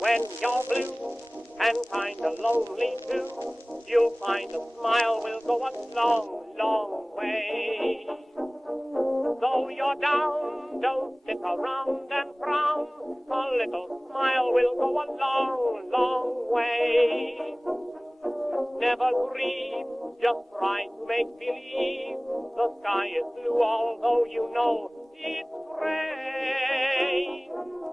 When you're blue and kinda lonely too, you'll find a smile will go a long, long way. Though you're down, don't sit around and frown. A little smile will go a long, long way. Never grieve, just try to make believe the sky is blue, although you know it's gray.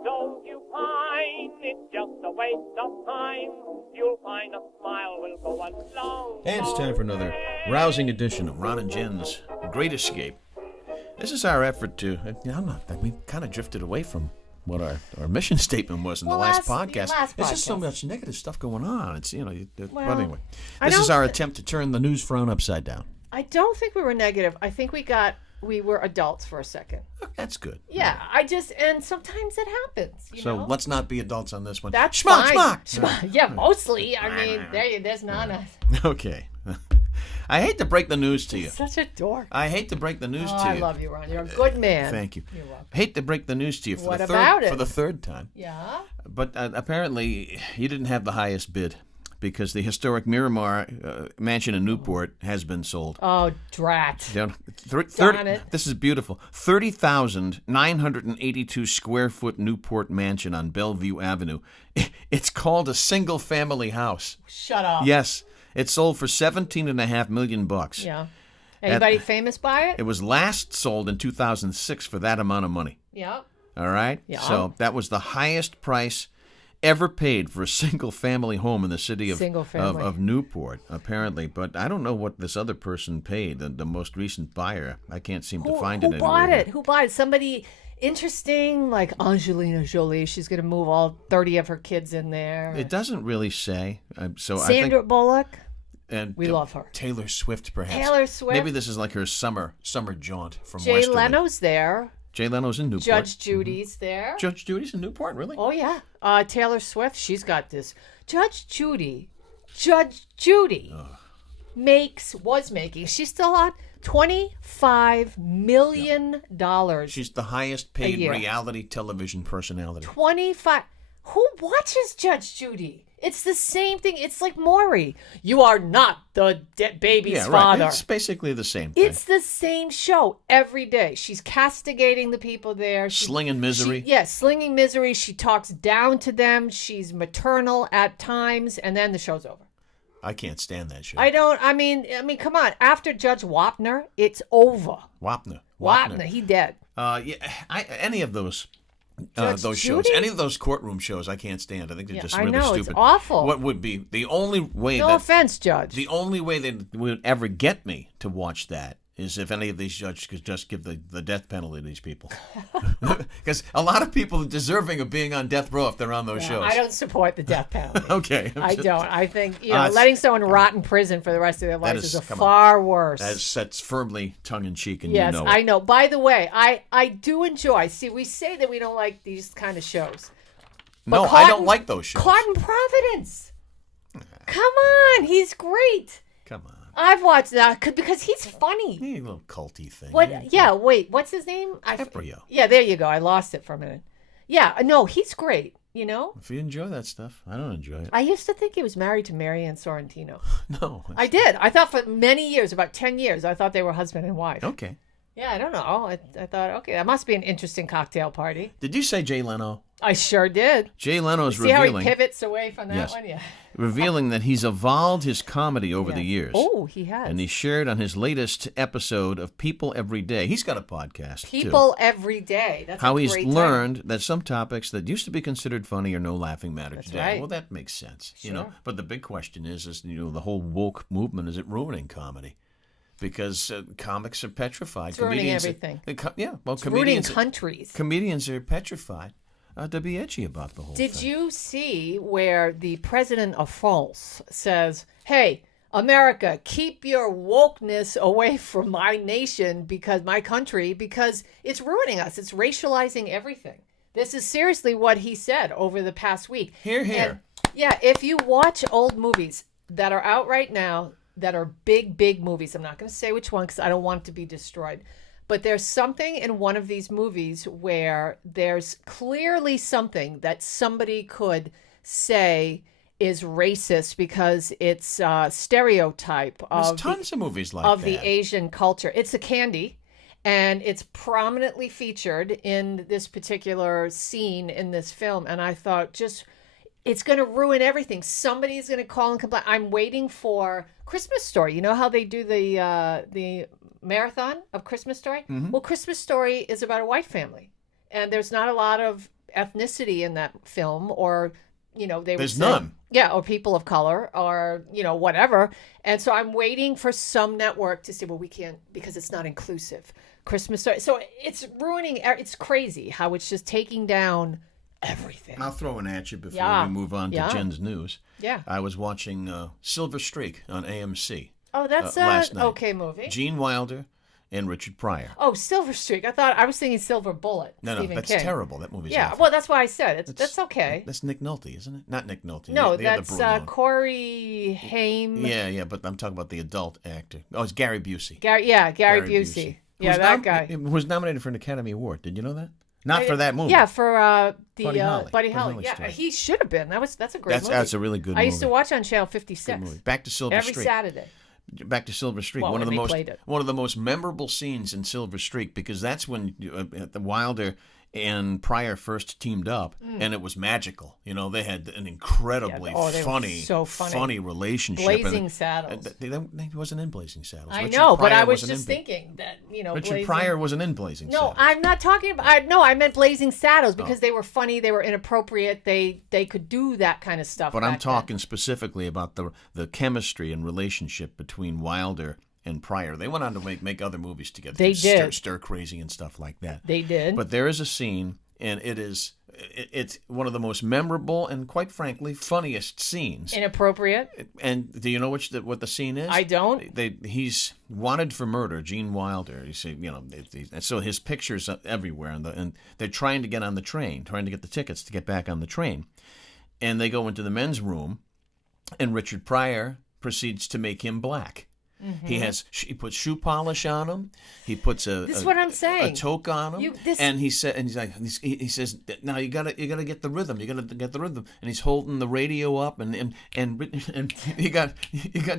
Don't you find it's just a waste of time? You'll find a smile will go a long, And it's time for another rousing edition of Ron and Jen's Great Escape. This is our effort to, we kind of drifted away from what our mission statement was in the last podcast. There's just so much negative stuff going on. It's, but anyway. This is our attempt to turn the news frown upside down. I don't think we were negative. I think we were adults for a second. That's good. Yeah, and sometimes it happens. You know? Let's not be adults on this one. That's Schmuck, fine. schmuck. Yeah, mostly. I mean, there's none. Okay. I hate to break the news to you. Such a dork. I hate to break the news to you. I love you, Ron. You're a good man. Thank you. You're welcome. Hate to break the news to you for the third time. Yeah. But apparently you didn't have the highest bid because the historic Miramar Mansion in Newport has been sold. Oh, drat. Darn it. This is beautiful. 30,982 square foot Newport Mansion on Bellevue Avenue. It's called a single family house. Shut up. Yes. It sold for $17.5 million. Yeah. Anybody famous buy it? It was last sold in 2006 for that amount of money. Yeah. All right? Yeah. So that was the highest price ever paid for a single-family home in the city of Newport, apparently. But I don't know what this other person paid, the most recent buyer. I can't seem to find it anywhere. Who bought it? Somebody interesting, like Angelina Jolie. She's going to move all 30 of her kids in there. It doesn't really say. Sandra Bullock. And we love her. Taylor Swift, perhaps. Taylor Swift. Maybe this is like her summer jaunt from Jay Westerly. Leno's there. Jay Leno's in Newport. Judge Judy's there. Judge Judy's in Newport, really? Oh, yeah. Taylor Swift, she's got this. Judge Judy was making, she's still on, $25 million. She's the highest paid reality television personality. 25. Who watches Judge Judy? It's the same thing. It's like Maury. You are not the baby's father. Right. It's basically the same thing. It's the same show every day. She's castigating the people there. Slinging misery. Slinging misery. She talks down to them. She's maternal at times, and then the show's over. I can't stand that show. I mean, come on. After Judge Wapner, it's over. Wapner. He dead. Any of those shows, any of those courtroom shows, I can't stand. I think they're just really stupid. It's awful. What would be the only way? No offense, Judge. The only way that would ever get me to watch that is if any of these judges could just give the death penalty to these people. Because a lot of people are deserving of being on death row if they're on those shows. I don't support the death penalty. Okay. I don't. I think letting someone rot in prison for the rest of their life is far worse. That's firmly tongue-in-cheek, and yes, you know it. I know. By the way, I do enjoy. See, we say that we don't like these kind of shows. No, I don't like those shows. Caught in Providence. Come on. He's great. Come on. I've watched that because he's funny. A little culty thing. What? Yeah, wait. What's his name? Caprio. Yeah, there you go. I lost it for a minute. Yeah, no, he's great, you know? If you enjoy that stuff, I don't enjoy it. I used to think he was married to Marianne Sorrentino. No. I did. I thought for many years, about 10 years, I thought they were husband and wife. Okay. Yeah, I don't know. I thought, okay, that must be an interesting cocktail party. Did you say Jay Leno? I sure did. Jay Leno's revealing. revealing. See how he pivots away from that one? Yeah. Revealing that he's evolved his comedy over the years. Oh, he has. And he shared on his latest episode of People Every Day. He's got a podcast, People Every Day. That's how a he's great learned that some topics that used to be considered funny are no laughing matter That's today. right. Well, that makes sense, Sure. you know. But the big question is, the whole woke movement, is it ruining comedy? Because comics are petrified. It's ruining everything. It's ruining countries. Comedians are petrified to be edgy about the whole thing. Did you see where the president of France says, hey, America, keep your wokeness away from my nation, because my country, because it's ruining us. It's racializing everything. This is seriously what he said over the past week. Hear, hear. And, if you watch old movies that are out right now, that are big, big movies, I'm not going to say which one because I don't want it to be destroyed. But there's something in one of these movies where there's clearly something that somebody could say is racist because it's a stereotype There's of tons of movies like of that. the Asian culture. It's a candy, and it's prominently featured in this particular scene in this film. And I thought, just it's going to ruin everything. Somebody's going to call and complain. I'm waiting for Christmas Story. You know how they do the marathon of Christmas Story? Mm-hmm. Well, Christmas Story is about a white family, and there's not a lot of ethnicity in that film, or There's none. Yeah, or people of color, or whatever. And so I'm waiting for some network to say, well, we can't because it's not inclusive. Christmas Story. So it's ruining. It's crazy how it's just taking down everything. I'll throw one at you before we move on to Jen's news. Yeah. I was watching Silver Streak on AMC. Oh, that's last an night. okay movie. Gene Wilder and Richard Pryor. Oh, Silver Streak. I was thinking Silver Bullet. No, Stephen that's King. terrible. That movie's Yeah, awful. well, that's why I said that's okay. That's Nick Nolte, isn't it? Not Nick Nolte. No, the other that's Bruno. Corey Haim. Yeah, but I'm talking about the adult actor. Oh, it's Gary Busey. Gary Busey. Yeah, Who's that guy. was nominated for an Academy Award. Did you know that? Not for that movie. Yeah, for the Buddy Holly. Buddy Holly. Yeah, story. he should have been. That's a great movie. That's a really good movie. I used to watch on Channel Good 56 movie. Back to Silver every Streak. Saturday. Back to Silver Streak. Well, one when they of played it. the most memorable scenes in Silver Streak, because that's when the Wilder and Pryor first teamed up, and it was magical. They had an incredibly funny relationship. Blazing Saddles. He wasn't in Blazing Saddles. I Richard know, but Pryor I was wasn't just in thinking that Richard Pryor wasn't in Blazing No, Saddles. I'm not talking about. I meant Blazing Saddles because they were funny, they were inappropriate, they could do that kind of stuff. But I'm back talking specifically about the chemistry and relationship between Wilder and Pryor. They went on to make other movies together. They did. Stir Crazy and stuff like that. They did. But there is a scene, and it's one of the most memorable and, quite frankly, funniest scenes. Inappropriate. And do you know what the scene is? I don't. He's wanted for murder, Gene Wilder. You see, so his picture's everywhere, and they're trying to get on the train, trying to get the tickets to get back on the train, and they go into the men's room, and Richard Pryor proceeds to make him black. Mm-hmm. He puts shoe polish on him. He puts this is what I'm saying. A toque on him. And he says, now you gotta get the rhythm. You gotta get the rhythm. And he's holding the radio up, and you got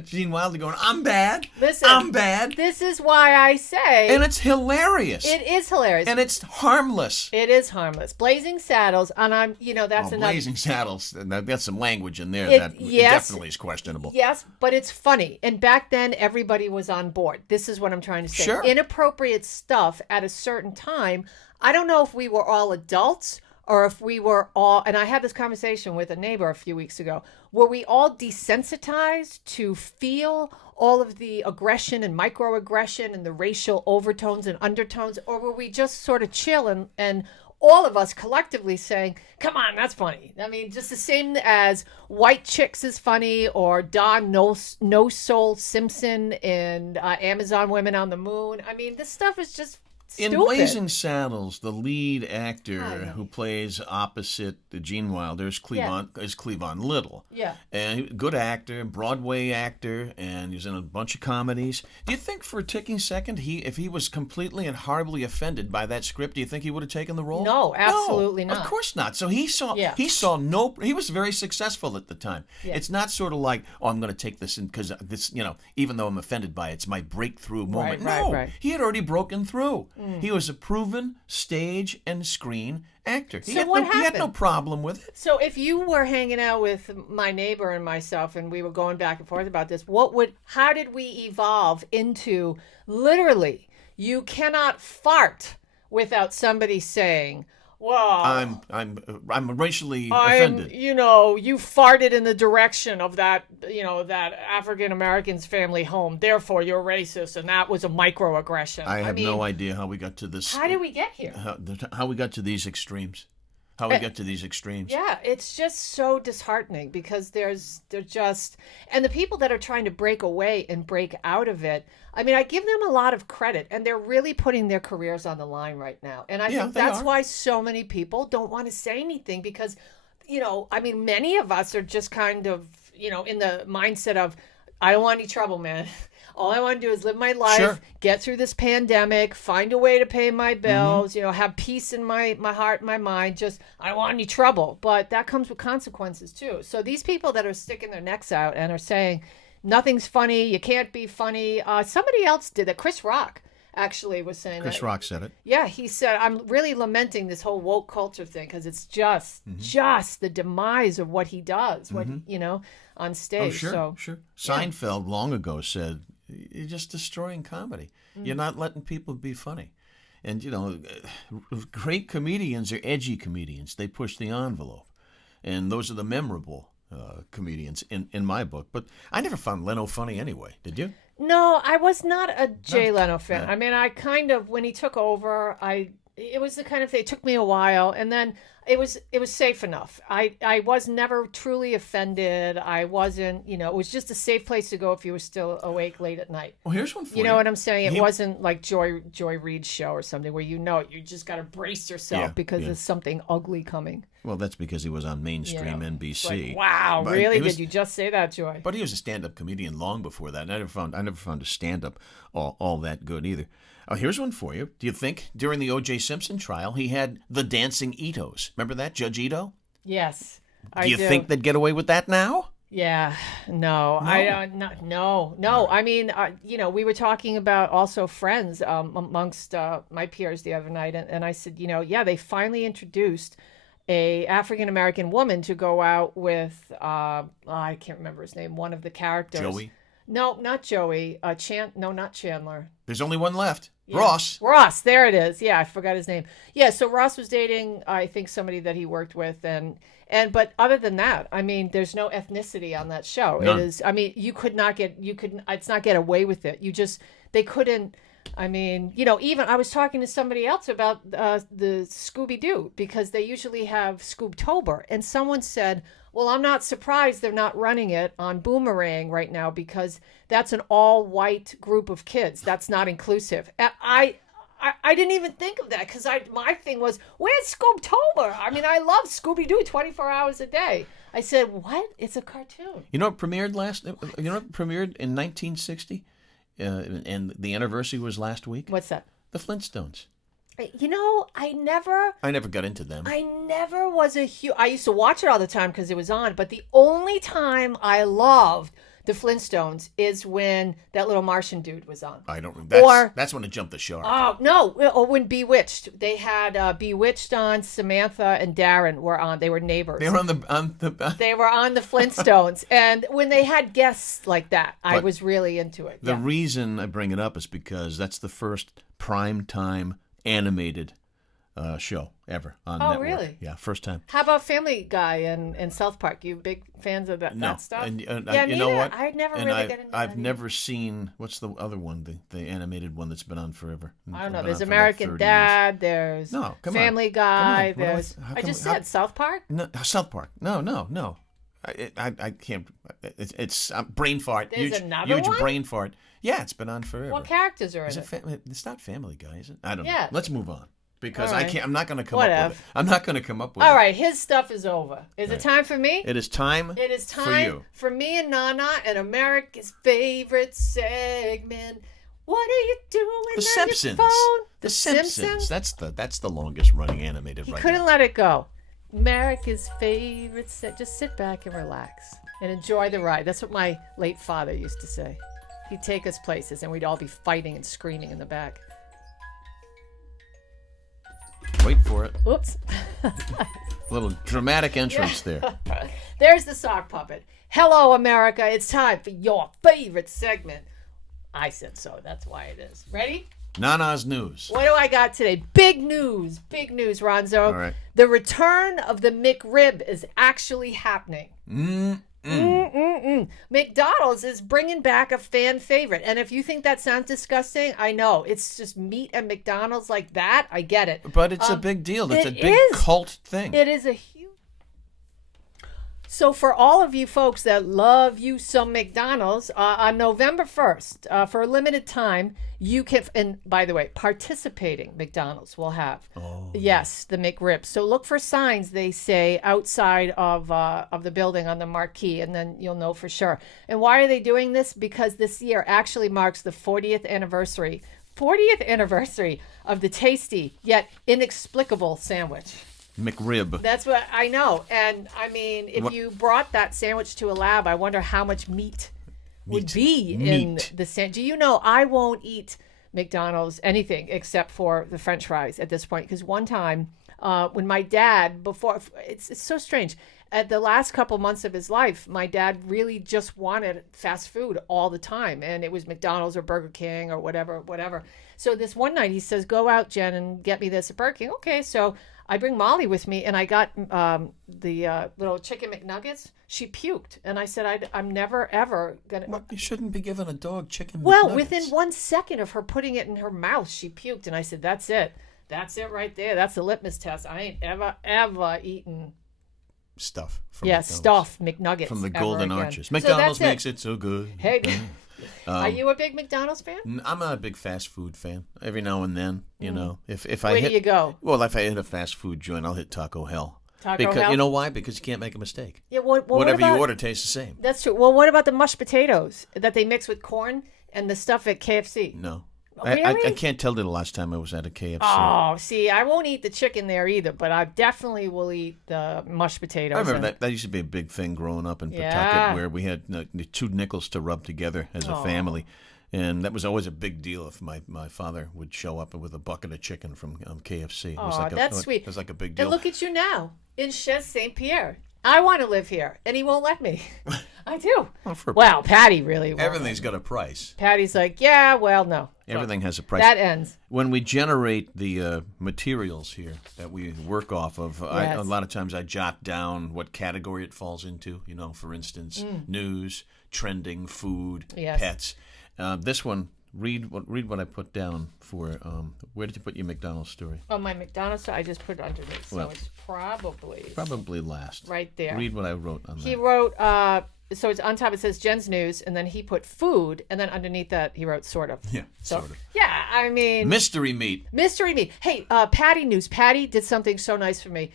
Gene Wilder going, I'm bad. Listen, I'm bad. This is why I say, and it's hilarious. It is hilarious, and it's harmless. It is harmless. Blazing Saddles, and that's another. Blazing Saddles. That's some language in there that definitely is questionable. Yes, but it's funny. And back then, everybody was on board. This is what I'm trying to say. Sure. Inappropriate stuff at a certain time. I don't know if we were all adults or if we were all, and I had this conversation with a neighbor a few weeks ago, were we all desensitized to feel all of the aggression and microaggression and the racial overtones and undertones, or were we just sort of chill and all of us collectively saying, come on, that's funny. I mean, just the same as White Chicks is funny, or Don No Soul Simpson in Amazon Women on the Moon. I mean, this stuff is just stupid. In Blazing Saddles, the lead actor who plays opposite Gene Wilder is Cleavon Little. Yeah. And good actor, Broadway actor, and he's in a bunch of comedies. Do you think for a ticking second, if he was completely and horribly offended by that script, do you think he would have taken the role? No, absolutely not. Of course not. So he was very successful at the time. Yeah. It's not sort of like, I'm going to take this in because this, even though I'm offended by it, it's my breakthrough moment. Right. He had already broken through. He was a proven stage and screen actor. He had no problem with it. So if you were hanging out with my neighbor and myself and we were going back and forth about this, how did we evolve into literally you cannot fart without somebody saying, well, I'm racially offended. You farted in the direction of that African American's family home. Therefore, you're racist, and that was a microaggression. I have no idea how we got to this. How did we get here? How we got to these extremes? Yeah, it's just so disheartening because they're just, and the people that are trying to break away and break out of it. I mean, I give them a lot of credit, and they're really putting their careers on the line right now. And I think that's why so many people don't want to say anything because, many of us are just kind of, in the mindset of, I don't want any trouble, man. All I want to do is live my life, Sure. get through this pandemic, find a way to pay my bills, have peace in my heart and my mind. Just, I don't want any trouble. But that comes with consequences, too. So these people that are sticking their necks out and are saying, nothing's funny, you can't be funny. Somebody else did that. Chris Rock actually was saying that. Chris Rock said it. Yeah, he said, I'm really lamenting this whole woke culture thing because it's just the demise of what he does, on stage. Oh, sure, sure. Seinfeld long ago said, you're just destroying comedy. You're not letting people be funny. And, great comedians are edgy comedians. They push the envelope. And those are the memorable comedians in my book. But I never found Leno funny anyway. Did you? No, I was not a Jay Leno fan. No. I mean, I kind of, when he took over, it was the kind of thing, it took me a while, and then it was safe enough. I was never truly offended. I wasn't, it was just a safe place to go if you were still awake late at night. Well, here's one for you. You know what I'm saying? It wasn't like Joy Reid's show or something where you just got to brace yourself because there's something ugly coming. Well, that's because he was on mainstream NBC. Like, wow, but really? Did you just say that, Joy? But he was a stand-up comedian long before that. And I never found a stand-up all that good either. Here's one for you. Do you think during the O.J. Simpson trial he had the dancing Itos? Remember that, Judge Ito? Yes, Do you think they'd get away with that now? Yeah, no. I don't. No. I mean, we were talking about also Friends amongst my peers the other night, and I said, they finally introduced a African American woman to go out with I can't remember his name. One of the characters. Joey. No, not Joey. No, not Chandler. There's only one left. Yeah. Ross, there it is. Yeah, I forgot his name. Yeah, so Ross was dating, I think, somebody that he worked with, but other than that, I mean, there's no ethnicity on that show. None. It is. I mean, it's not get away with it. They couldn't. I mean, even I was talking to somebody else about the Scooby-Doo because they usually have Scoobtober, and someone said, well, I'm not surprised they're not running it on Boomerang right now because that's an all-white group of kids. That's not inclusive. And I didn't even think of that because my thing was, where's Scoobtober? I mean, I love Scooby-Doo 24 hours a day. I said, what? It's a cartoon. You know what premiered in 1960? And the anniversary was last week? What's that? The Flintstones. I never got into them. I never was I used to watch it all the time because it was on, but the only time I loved the Flintstones is when that little Martian dude was on. I don't. That's when it jumped the shark. Oh no! Or when Bewitched, they had Bewitched on. Samantha and Darren were on. They were neighbors. They were on the. They were on the Flintstones, and when they had guests like that, I was really into it. The reason I bring it up is because that's the first primetime animated show ever on network. Oh, really? Yeah, first time. How about Family Guy and South Park? You big fans of that stuff? And, yeah, you know what? I'd never really get into that. I've never seen, what's the other one, the animated one that's been on forever? I don't know. There's American Dad. There's Family Guy. There's. I just said South Park? No, South Park. No. I can't. It's brain fart. There's another huge one? Brain fart. Yeah, it's been on forever. What characters are in it? It's not Family Guy, is it? I don't know. Yeah. Let's move on. Because right. I can't. I'm not going to come up with it. I'm not going to come up with All it. right, his stuff is over. Is it time for me? It is time. It is time for me and Nana and America's favorite segment. What are you doing The on Simpsons. your phone? The Simpsons. That's the longest running animated. He right couldn't now. let it go. America's favorite Just sit back and relax and enjoy the ride. That's what my late father used to say. He'd take us places and we'd all be fighting and screaming in the back. Wait for it. Oops. Little dramatic entrance there. There's the sock puppet. Hello, America. It's time for your favorite segment. I said so. That's why it is. Ready? Nana's news. What do I got today? Big news, Ronzo. All right. The return of the McRib is actually happening. McDonald's is bringing back a fan favorite. And if you think that sounds disgusting, I know. It's just meat and McDonald's like that. I get it. But it's a big deal. It's a big cult thing. It is a huge... So for all of you folks that love you some McDonald's, on November 1st, for a limited time, you can, and by the way, participating McDonald's will have, yes, the McRib. So look for signs, they say, outside of the building on the marquee, and then you'll know for sure. And why are they doing this? Because this year actually marks the 40th anniversary of the tasty yet inexplicable sandwich. McRib. That's what I know. And I mean, if you brought that sandwich to a lab, I wonder how much meat would be in the sandwich. Do you know, I won't eat McDonald's anything except for the French fries at this point. Because one time when my dad, before, it's so strange. At the last couple months of his life, my dad really just wanted fast food all the time. And it was McDonald's or Burger King or whatever. So this one night he says, go out, Jen, and get me this at Burger King. Okay, so I bring Molly with me, and I got the little chicken McNuggets. She puked, and I said, I'm never, ever going to... Well, you shouldn't be giving a dog chicken Well, McNuggets. within 1 second of her putting it in her mouth, she puked, and I said, that's it. That's it right there. That's the litmus test. I ain't ever eaten... Stuff from McDonald's. Stuff McNuggets. From the Golden again. Arches. McDonald's makes it so good. Hey, are you a big McDonald's fan? I'm not a big fast food fan. Every now and then, you know, if I Where do you go? Well, if I hit a fast food joint, I'll hit Taco Hell. Hell? You know why? Because you can't make a mistake. Yeah. Whatever you order tastes the same. That's true. Well, what about the mashed potatoes that they mix with corn and the stuff at KFC? No. Really? I can't tell you the last time I was at a KFC. Oh, see, I won't eat the chicken there either, but I definitely will eat the mashed potatoes. I remember that used to be a big thing growing up in Pawtucket, where we had 2 nickels to rub together as a family. And that was always a big deal if my father would show up with a bucket of chicken from KFC. It was that's sweet. It was like a big deal. And look at you now in Chez St. Pierre. I want to live here, and he won't let me. I do. Well, Patty really won't. Everything's got a price. Patty's like, yeah, well, no. Everything has a price. That ends. When we generate the materials here that we work off of, a lot of times I jot down what category it falls into. You know, for instance, news, trending, food, pets. This one, read what I put down for. Where did you put your McDonald's story? Oh, my McDonald's story, I just put it underneath, so it's probably last. Right there. Read what I wrote on that. He wrote. So it's on top. It says Jen's News, and then he put food, and then underneath that he wrote sort of. Yeah, sort of. Yeah, I mean. Mystery meat. Hey, Patty News. Patty did something so nice for me.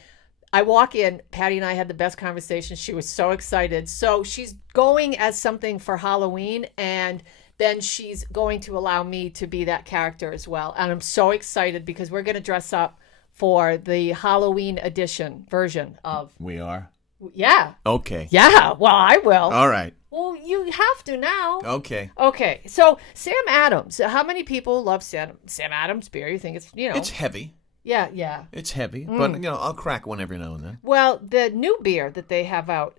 I walk in, Patty and I had the best conversation. She was so excited. So she's going as something for Halloween, and then she's going to allow me to be that character as well. And I'm so excited because we're going to dress up for the Halloween edition version of. We are? Yeah. Okay. Yeah, well, I will. All right. Well, you have to now. Okay. So Sam Adams. How many people love Sam Adams beer? You think it's, It's heavy. Yeah. It's heavy, but, I'll crack one every now and then. Well, the new beer that they have out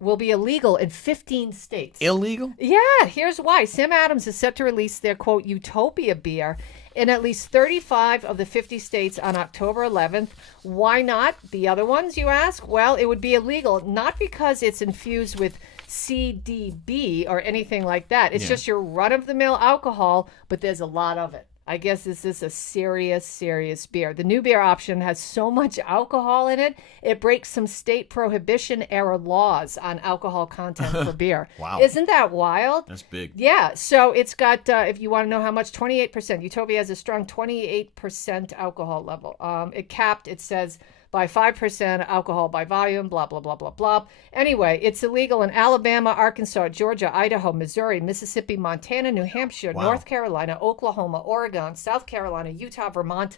will be illegal in 15 states. Illegal? Yeah, here's why. Sam Adams is set to release their, quote, Utopia beer in at least 35 of the 50 states on October 11th. Why not the other ones, you ask? Well, it would be illegal, not because it's infused with CDB or anything like that. It's just your run-of-the-mill alcohol, but there's a lot of it. I guess this is a serious beer. The new beer option has so much alcohol in it, it breaks some state prohibition-era laws on alcohol content for beer. Wow. Isn't that wild? That's big. Yeah, so it's got, if you want to know how much, 28%. Utopia has a strong 28% alcohol level. It says, by 5% alcohol by volume, blah, blah, blah, blah, blah. Anyway, it's illegal in Alabama, Arkansas, Georgia, Idaho, Missouri, Mississippi, Montana, New Hampshire, North Carolina, Oklahoma, Oregon, South Carolina, Utah, Vermont,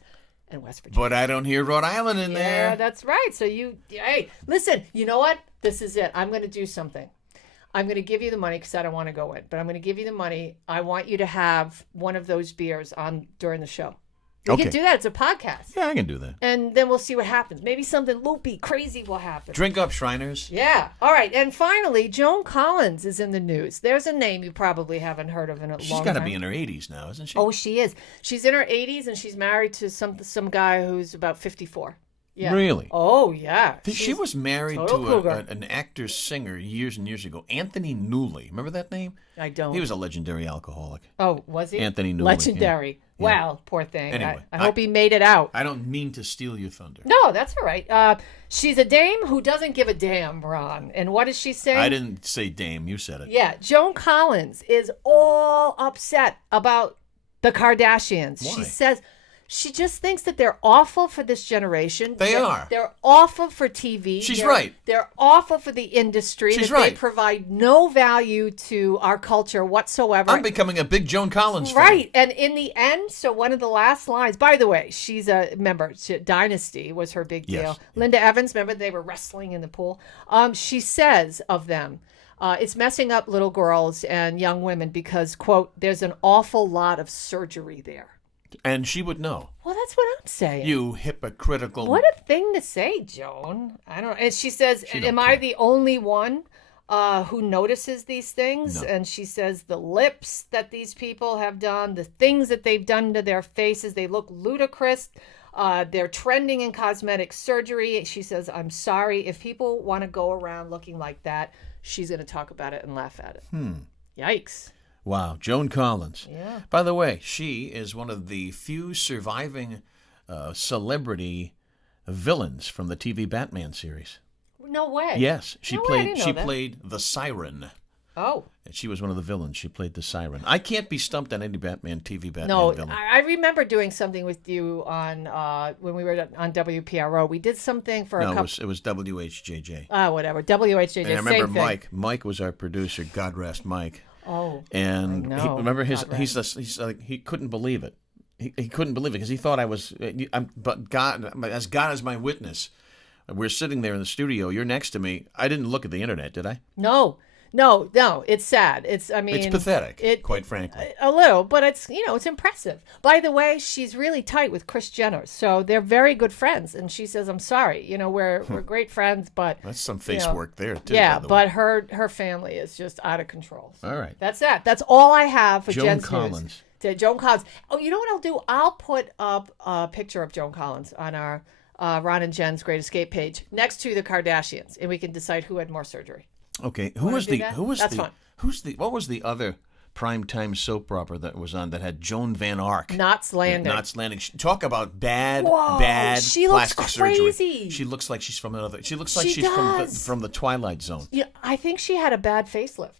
and West Virginia. But I don't hear Rhode Island in there. Yeah, that's right. So hey, listen, you know what? This is it. I'm going to do something. I'm going to give you the money because I don't want to go in, but I'm going to give you the money. I want you to have one of those beers on during the show. We can do that. It's a podcast. Yeah, I can do that. And then we'll see what happens. Maybe something loopy, crazy will happen. Drink up, Shriners. Yeah. All right. And finally, Joan Collins is in the news. There's a name you probably haven't heard of in a long time. She's got to be in her 80s now, isn't she? Oh, she is. She's in her 80s, and she's married to some guy who's about 54. Yeah. Really? Oh, yeah. She was married total to cougar. an actor-singer years and years ago, Anthony Newley. Remember that name? I don't. He was a legendary alcoholic. Oh, was he? Anthony Newley. Legendary. Yeah. Wow, poor thing. Anyway, I hope he made it out. I don't mean to steal your thunder. No, that's all right. She's a dame who doesn't give a damn, Ron. And what does she say? I didn't say dame. You said it. Yeah, Joan Collins is all upset about the Kardashians. Why? She says she just thinks that they're awful for this generation. They are. They're awful for TV. She's right. They're awful for the industry. She's that right. They provide no value to our culture whatsoever. I'm becoming a big Joan Collins fan. Right. And in the end, so one of the last lines, by the way, she's a member. Dynasty was her big deal. Yes. Linda Evans, remember they were wrestling in the pool? She says of them, it's messing up little girls and young women because, quote, there's an awful lot of surgery there. And she would know. Well, that's what I'm saying. You hypocritical. What a thing to say, Joan. I don't know. And she says, am I the only one who notices these things? No. And she says the lips that these people have done, the things that they've done to their faces, they look ludicrous. They're trending in cosmetic surgery. She says, I'm sorry. If people want to go around looking like that, she's going to talk about it and laugh at it. Yikes. Wow, Joan Collins. Yeah. By the way, she is one of the few surviving celebrity villains from the TV Batman series. No way. Yes, she No way, I played. didn't know She that. played the Siren. Oh. And she was one of the villains. She played the Siren. I can't be stumped on any TV Batman No, villain. I remember doing something with you on when we were on WPRO. We did something for a couple. It was WHJJ. Whatever. WHJJ. And I remember same thing. Mike. Mike was our producer. God rest Mike. Oh. And I know. remember God rest. he's like he couldn't believe it. He couldn't believe it because he thought I was. But God is my witness. We're sitting there in the studio. You're next to me. I didn't look at the internet, did I? No. It's sad. It's pathetic, quite frankly. A little, but it's impressive. By the way, she's really tight with Kris Jenner, so they're very good friends. And she says, "I'm sorry, we're great friends, but That's some face work there too." yeah, by the but way. her family is just out of control. So All right. that's that. That's all I have for Joan Jen's Collins. news. Joan Collins. Oh, you know what I'll do? I'll put up a picture of Joan Collins on our Ron and Jen's Great Escape page next to the Kardashians, and we can decide who had more surgery. Okay, what was the other primetime soap opera that was on that had Joan Van Ark? Knots Landing. Knots Landing. Talk about bad she looks plastic crazy. surgery. She looks like she's from another. She looks like She she's does. from the Twilight Zone. Yeah, I think she had a bad facelift.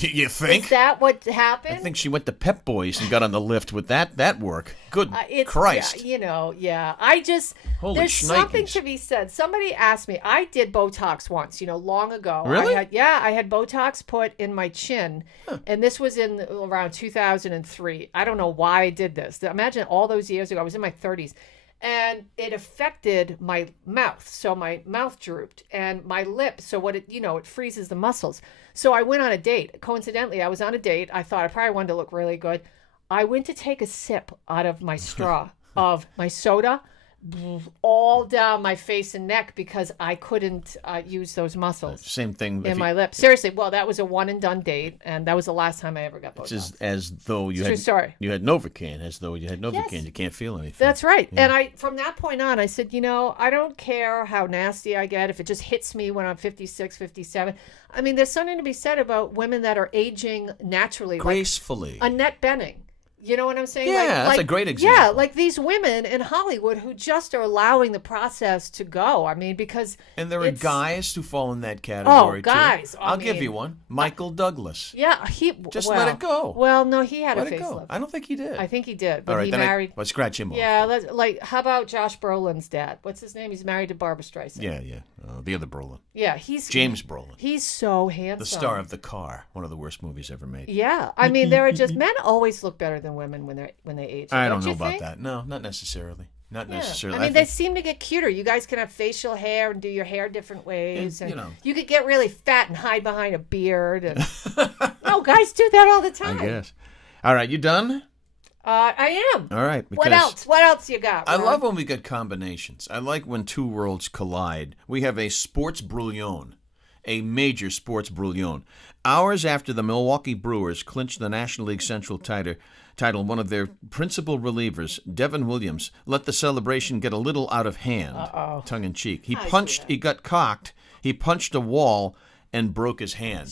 You think? Is that what happened? I think she went to Pep Boys and got on the lift with that work. Good Christ. Yeah. I just, Holy there's something shnikes. to be said. Somebody asked me, I did Botox once, long ago. Really? I had Botox put in my chin, and this was in around 2003. I don't know why I did this. Imagine all those years ago. I was in my 30s. And it affected my mouth. So my mouth drooped and my lips. So it freezes the muscles. So I went on a date. Coincidentally, I was on a date. I thought I probably wanted to look really good. I went to take a sip out of my straw of my soda, all down my face and neck because I couldn't use those muscles. Same thing In my lips. Seriously, well, that was a one and done date, and that was the last time I ever got Botox. It's as though you True had story. you had Novocaine, as though you had Novocaine. Yes. You can't feel anything. That's right. Yeah. And from that point on, I said, I don't care how nasty I get. If it just hits me when I'm 56, 57. I mean, there's something to be said about women that are aging naturally. Gracefully. Like Annette Bening. You know what I'm saying? Yeah, that's a great example. Yeah, like these women in Hollywood who just are allowing the process to go. I mean, because And there are guys who fall in that category, guys. too. I'll give you one. Michael Douglas. Yeah, let it go. Well, no, he had Let a it go. facelift. I don't think he did. I think he did, but All right, he then married. Let's scratch him off. Yeah, how about Josh Brolin's dad? What's his name? He's married to Barbara Streisand. Yeah. The other Brolin. Yeah, he's James Brolin. He's so handsome. The star of The Car, one of the worst movies ever made. Yeah, I mean, there are just men always look better than women when they age. I don't know you about think? that. No, not necessarily. Not Yeah. necessarily. I mean, they seem to get cuter. You guys can have facial hair and do your hair different ways. And, And you could get really fat and hide behind a beard. And... no, guys do that all the time. I guess. All right, you done? I am. All right. What else? What else you got? I Ron? love when we get combinations. I like when two worlds collide. We have a sports brouillon. a major sports brouillon. Hours after the Milwaukee Brewers clinched the National League Central title, one of their principal relievers, Devin Williams, let the celebration get a little out of hand, tongue-in-cheek. He got cocked, he punched a wall, and broke his hand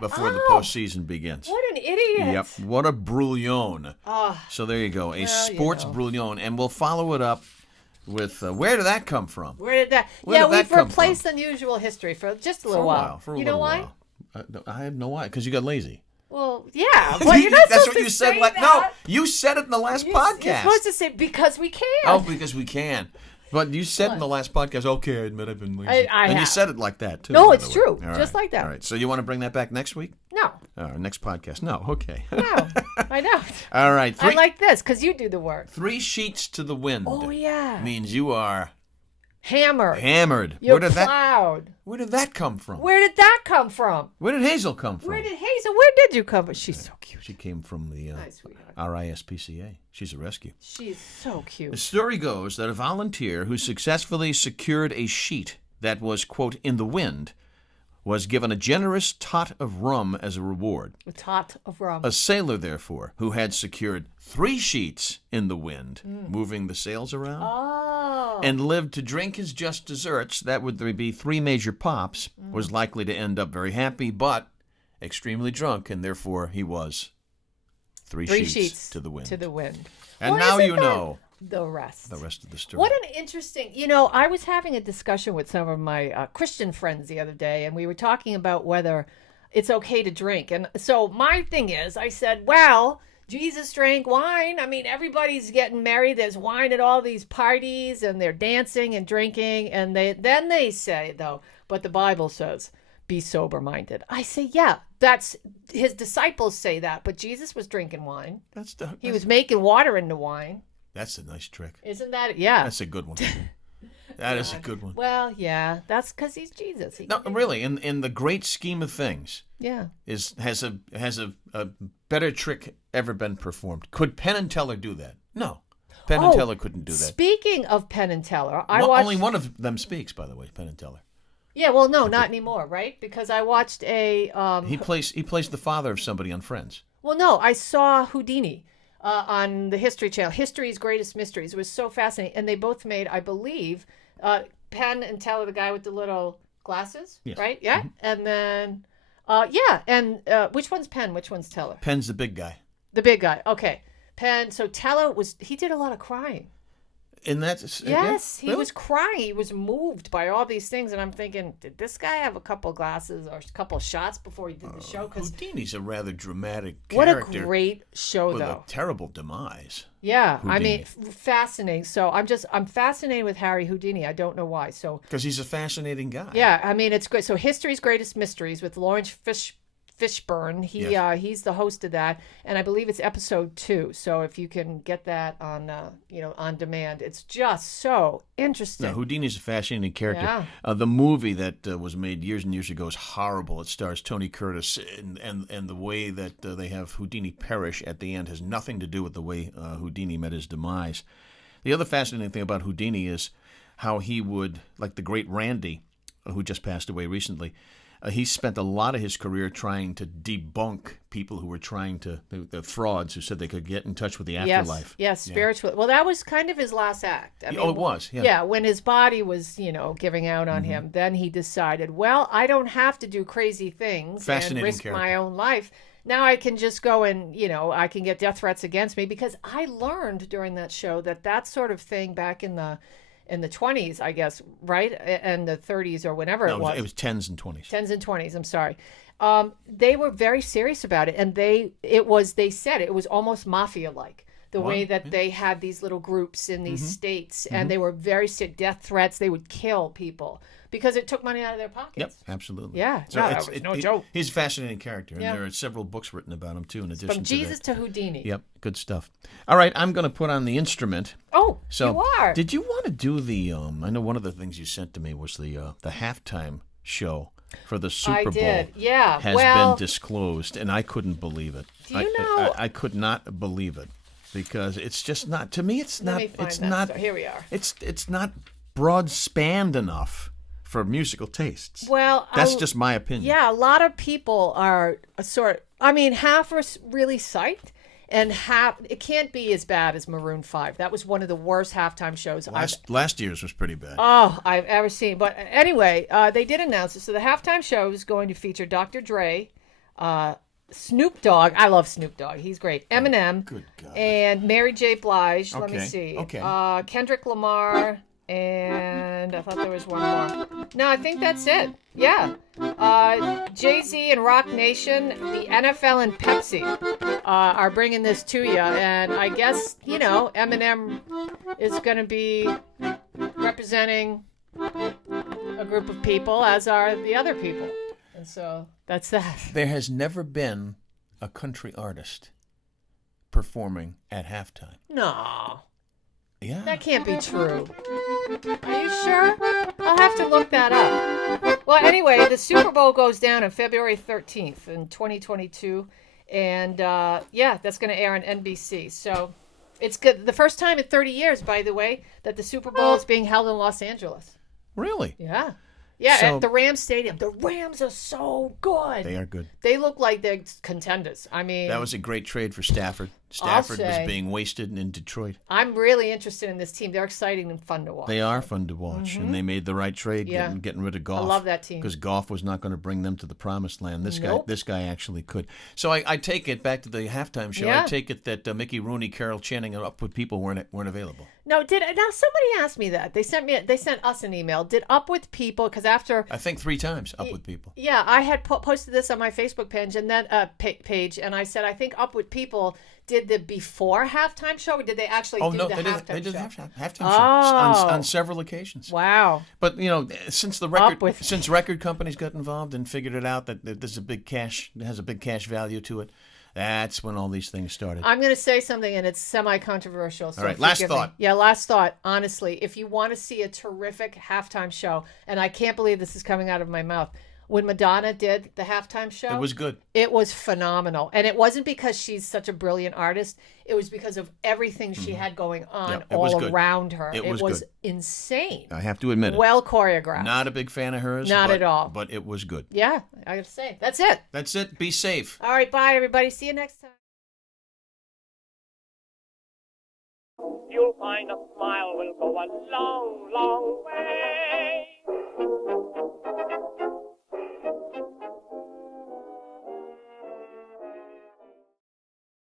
before the postseason begins. What an idiot. Yep, what a brouillon. So there you go, a sports brouillon. And we'll follow it up with, where did that come from? We've replaced unusual history for just a little while. You know why? I have no why, because you got lazy. Well, yeah. Well, you're not That's supposed what to you say said. that. No, you said it in the last podcast. You're supposed to say, because we can. Oh, because we can. But you said in the last podcast, okay, I admit I've been lazy. And you said it like that, too. No, it's true. All just right. like that. All right. So you want to bring that back next week? No. Next podcast? No. Okay. No, I don't. All right. I like this, because you do the work. 3 sheets to the wind. Oh, yeah. Means you are... Hammered. You're plowed. Where did that come from? Where did that come from? Where did Hazel come from? Where did you come from? She's so cute. She came from the RISPCA. She's a rescue. She's so cute. The story goes that a volunteer who successfully secured a sheet that was, quote, in the wind, was given a generous tot of rum as a reward. A tot of rum. A sailor, therefore, who had secured 3 sheets in the wind, moving the sails around, and lived to drink his just desserts, that would be 3 major pops, was likely to end up very happy, but extremely drunk, and therefore he was 3 sheets to the wind. And now you know the rest of the story. What an interesting, I was having a discussion with some of my Christian friends the other day, and we were talking about whether it's okay to drink. And so my thing is, I said, well, Jesus drank wine. I mean, everybody's getting married. There's wine at all these parties, and they're dancing and drinking. And then they say, though, but the Bible says, be sober-minded. I say, yeah, that's his disciples say that, but Jesus was drinking wine. He was making water into wine. That's a nice trick. Isn't that? Yeah. That's a good one. That is a good one. Well, yeah, that's because he's Jesus. No, really, in the great scheme of things, has a better trick ever been performed? Could Penn and Teller do that? No, Penn and Teller couldn't do that. Speaking of Penn and Teller, I watched. Only one of them speaks, by the way, Penn and Teller. Yeah, well, no, not anymore, right? Because I watched a. He plays the father of somebody on Friends. Well, no, I saw Houdini. On the History Channel, History's Greatest Mysteries. It was so fascinating. And they both made, I believe, Penn and Teller, the guy with the little glasses, right? Yeah. Mm-hmm. And then, and which one's Penn? Which one's Teller? Penn's the big guy. The big guy. Okay. Penn, so Teller he did a lot of crying. In that? Yes, he was crying. He was moved by all these things. And I'm thinking, did this guy have a couple glasses or a couple shots before he did the show? Houdini's a rather dramatic character. What a great show, with though. A terrible demise. Yeah, Houdini. I mean, fascinating. So I'm fascinated with Harry Houdini. I don't know why. So because he's a fascinating guy. Yeah, I mean, it's great. So History's Greatest Mysteries with Lawrence Fishburne. He's the host of that, and I believe it's episode 2. So if you can get that on on demand, it's just so interesting. No, Houdini's a fascinating character. Yeah. The movie that was made years and years ago is horrible. It stars Tony Curtis, and the way that they have Houdini perish at the end has nothing to do with the way Houdini met his demise. The other fascinating thing about Houdini is how he would, like the great Randy, who just passed away recently. He spent a lot of his career trying to debunk people who were trying to, the frauds who said they could get in touch with the afterlife. Yes, spiritual. Well, that was kind of his last act. I mean, it was. Yeah. Yeah, when his body was, giving out on him, then he decided, well, I don't have to do crazy things and risk my own life. Now I can just go and, I can get death threats against me, because I learned during that show that sort of thing back in the 20s, I guess, right? And the 30s or whenever it was. It was 10s and 20s. 10s and 20s, I'm sorry. They were very serious about it. And they said it was almost mafia-like. The way that they had these little groups in these states. And they were very sick, death threats. They would kill people because it took money out of their pockets. Yep, absolutely. Yeah, so that was no joke. He's a fascinating character, and there are several books written about him, too, in addition to From Jesus to Houdini. Yep, good stuff. All right, I'm going to put on the instrument. Oh, you are. Did you want to do the, I know one of the things you sent to me was the halftime show for the Super Bowl. I did, yeah. Has been disclosed, and I couldn't believe it. Do you know? I could not believe it, because it's just not, to me, it's not, Let me find that. So here we are. It's not broad-spanned enough for musical tastes. Well, That's just my opinion. Yeah, a lot of people are half are really psyched, and half, it can't be as bad as Maroon 5. That was one of the worst halftime shows Last year's was pretty bad. I've ever seen. But anyway, they did announce it. So the halftime show is going to feature Dr. Dre, Snoop Dogg. I love Snoop Dogg. He's great. Eminem. Good God. And Mary J. Blige. Let me Okay, see. okay. Kendrick Lamar. And I thought there was one more. No, I think that's it. Yeah. Jay-Z and Rock Nation, the NFL and Pepsi are bringing this to you. And I guess, Eminem is going to be representing a group of people, as are the other people. And so that's that. There has never been a country artist performing at halftime. No. Yeah. That can't be true. Are you sure? I'll have to look that up. Well, anyway, the Super Bowl goes down on February 13th in 2022. And, that's going to air on NBC. So it's good. The first time in 30 years, by the way, that the Super Bowl is being held in Los Angeles. Really? Yeah. Yeah, So- at the Rams Stadium. The Rams are so good. They are good. They look like they're contenders. I mean, That was a great trade for Stafford. Stafford was say. being wasted in Detroit. I'm really interested in this team. They're exciting and fun to watch. They are fun to watch, and they made the right trade Yeah. getting rid of Goff. I love that team. Because Goff was not going to bring them to the promised land. Nope. This guy actually could. So I take it back to the halftime show. Yeah. I take it that Mickey Rooney, Carol Channing, and Up With People weren't available. No, now somebody asked me that. They sent us an email. Did Up With People, because after I think 3 times Up With People. yeah, I had posted this on my Facebook page, and then page, and I said I think Up With People did the before halftime show, or did they actually do the halftime they did show? halftime show Oh. on several occasions. Wow. But since Up With- since record companies got involved and figured it out that there's has a big cash value to it, that's when all these things started. I'm going to say something, and it's semi-controversial. So All right, last forgive me. thought. Yeah, last thought. Honestly, if you want to see a terrific halftime show, and I can't believe this is coming out of my mouth, when Madonna did the halftime show, It was good. It was phenomenal. And it wasn't because she's such a brilliant artist. It was because of everything she had going on Yeah, it was all good. around her. It was good. insane. I have to admit it. Well choreographed. Not a big fan of hers. Not at all. But it was good. Yeah, I got to say. That's it. That's it. Be safe. All right, bye, everybody. See you next time. You'll find a smile will go a long, long way.